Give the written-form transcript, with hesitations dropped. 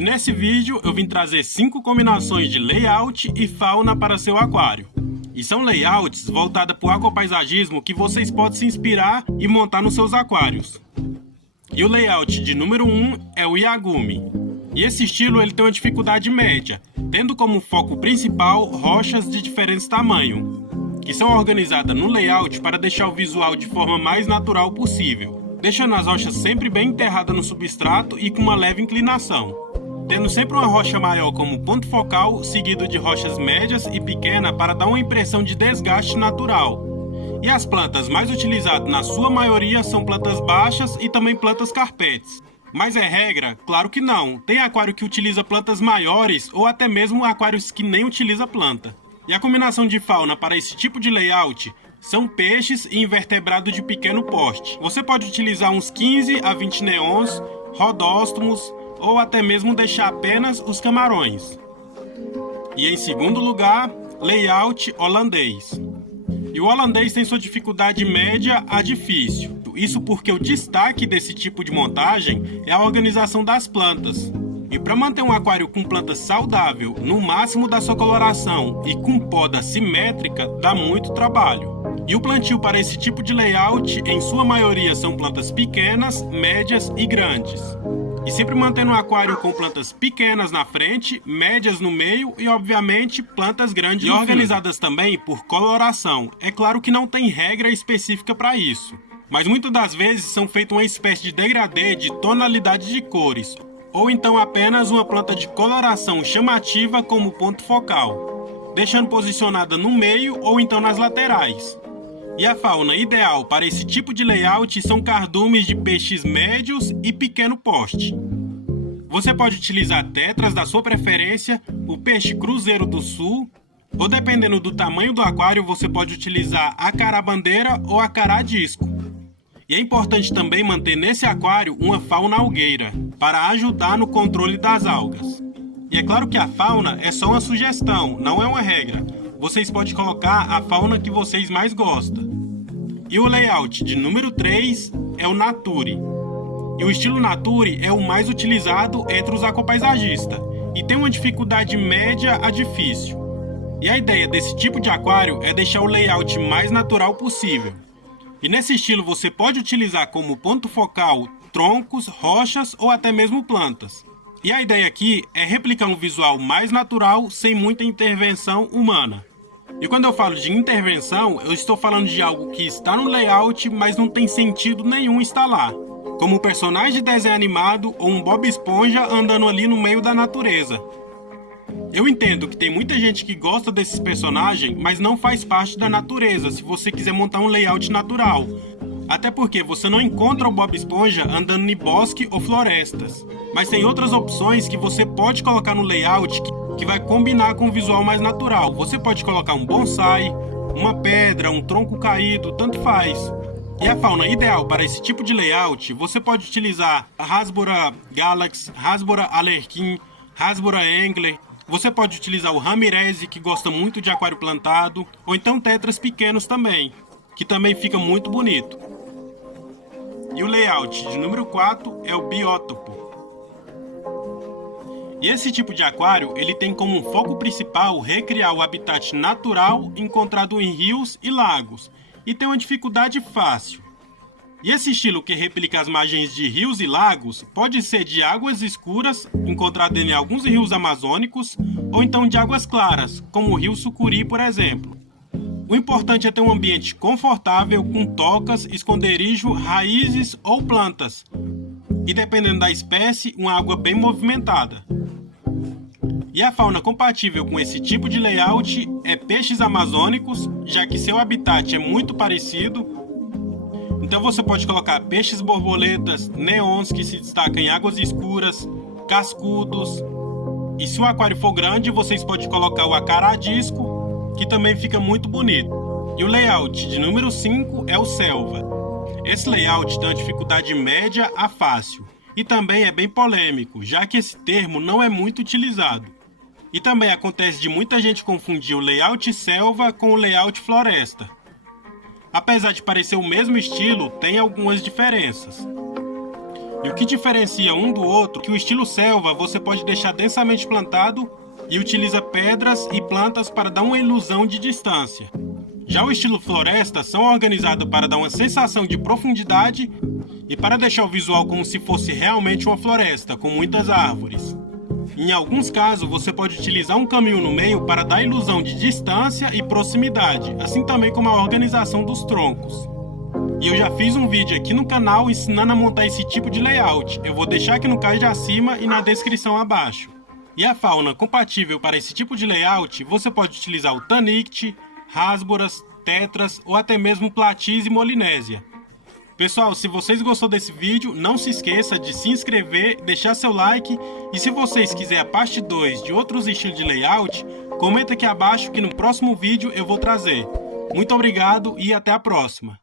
E nesse vídeo eu vim trazer 5 combinações de layout e fauna para seu aquário. E são layouts voltados para o aquapaisagismo que vocês podem se inspirar e montar nos seus aquários. E o layout de número 1 é o Yagumi. E esse estilo ele tem uma dificuldade média, tendo como foco principal rochas de diferentes tamanhos, que são organizadas no layout para deixar o visual de forma mais natural possível, deixando as rochas sempre bem enterradas no substrato e com uma leve inclinação, tendo sempre uma rocha maior como ponto focal, seguido de rochas médias e pequenas para dar uma impressão de desgaste natural. E as plantas mais utilizadas na sua maioria são plantas baixas e também plantas carpetes. Mas é regra? Claro que não. Tem aquário que utiliza plantas maiores ou até mesmo aquários que nem utiliza planta. E a combinação de fauna para esse tipo de layout são peixes e invertebrados de pequeno porte. Você pode utilizar uns 15 a 20 neons, rodóstomos ou até mesmo deixar apenas os camarões. E em segundo lugar, layout holandês. E o holandês tem sua dificuldade média a difícil. Isso porque o destaque desse tipo de montagem é a organização das plantas. E para manter um aquário com planta saudável, no máximo da sua coloração e com poda simétrica, dá muito trabalho. E o plantio para esse tipo de layout, em sua maioria, são plantas pequenas, médias e grandes. E sempre mantendo um aquário com plantas pequenas na frente, médias no meio e, obviamente, plantas grandes e organizadas também por coloração. É claro que não tem regra específica para isso, mas muitas das vezes são feitas uma espécie de degradê de tonalidade de cores, ou então apenas uma planta de coloração chamativa como ponto focal, deixando posicionada no meio ou então nas laterais. E a fauna ideal para esse tipo de layout são cardumes de peixes médios e pequeno porte. Você pode utilizar tetras da sua preferência, o peixe cruzeiro do sul, ou dependendo do tamanho do aquário, você pode utilizar a carabandeira ou a cará disco. E é importante também manter nesse aquário uma fauna algueira, para ajudar no controle das algas. E é claro que a fauna é só uma sugestão, não é uma regra. Vocês podem colocar a fauna que vocês mais gostam. E o layout de número 3 é o Nature. E o estilo Nature é o mais utilizado entre os aquapaisagistas e tem uma dificuldade média a difícil. E a ideia desse tipo de aquário é deixar o layout mais natural possível. E nesse estilo você pode utilizar como ponto focal troncos, rochas ou até mesmo plantas. E a ideia aqui é replicar um visual mais natural sem muita intervenção humana. E quando eu falo de intervenção, eu estou falando de algo que está no layout, mas não tem sentido nenhum estar lá, como um personagem de desenho animado ou um Bob Esponja andando ali no meio da natureza. Eu entendo que tem muita gente que gosta desses personagens, mas não faz parte da natureza se você quiser montar um layout natural. Até porque você não encontra o Bob Esponja andando em bosque ou florestas. Mas tem outras opções que você pode colocar no layout que vai combinar com o visual mais natural. Você pode colocar um bonsai, uma pedra, um tronco caído, tanto faz. E a fauna ideal para esse tipo de layout, você pode utilizar a Rasbora Galax, Rasbora Alerquim, Rasbora Angler. Você pode utilizar o Ramirez, que gosta muito de aquário plantado, ou então tetras pequenos também, que também fica muito bonito. E o layout de número 4 é o Biótopo. E esse tipo de aquário, ele tem como um foco principal recriar o habitat natural encontrado em rios e lagos, e tem uma dificuldade fácil. E esse estilo que replica as margens de rios e lagos pode ser de águas escuras, encontrado em alguns rios amazônicos, ou então de águas claras, como o rio Sucuri, por exemplo. O importante é ter um ambiente confortável com tocas, esconderijo, raízes ou plantas, e dependendo da espécie, uma água bem movimentada. E a fauna compatível com esse tipo de layout é peixes amazônicos, já que seu habitat é muito parecido. Então você pode colocar peixes borboletas, neons que se destacam em águas escuras, cascudos. E se o aquário for grande, vocês podem colocar o acará disco, que também fica muito bonito. E o layout de número 5 é o selva. Esse layout tem uma dificuldade média a fácil. E também é bem polêmico, já que esse termo não é muito utilizado. E também acontece de muita gente confundir o layout selva com o layout floresta. Apesar de parecer o mesmo estilo, tem algumas diferenças. E o que diferencia um do outro é que o estilo selva você pode deixar densamente plantado e utiliza pedras e plantas para dar uma ilusão de distância. Já o estilo floresta são organizados para dar uma sensação de profundidade e para deixar o visual como se fosse realmente uma floresta, com muitas árvores. Em alguns casos, você pode utilizar um caminho no meio para dar a ilusão de distância e proximidade, assim também como a organização dos troncos. E eu já fiz um vídeo aqui no canal ensinando a montar esse tipo de layout. Eu vou deixar aqui no card acima e na descrição abaixo. E a fauna compatível para esse tipo de layout, você pode utilizar o Tanict, Rasboras, Tetras ou até mesmo Platies e Molinésia. Pessoal, se vocês gostaram desse vídeo, não se esqueça de se inscrever, deixar seu like e se vocês quiserem a parte 2 de outros estilos de layout, comenta aqui abaixo que no próximo vídeo eu vou trazer. Muito obrigado e até a próxima!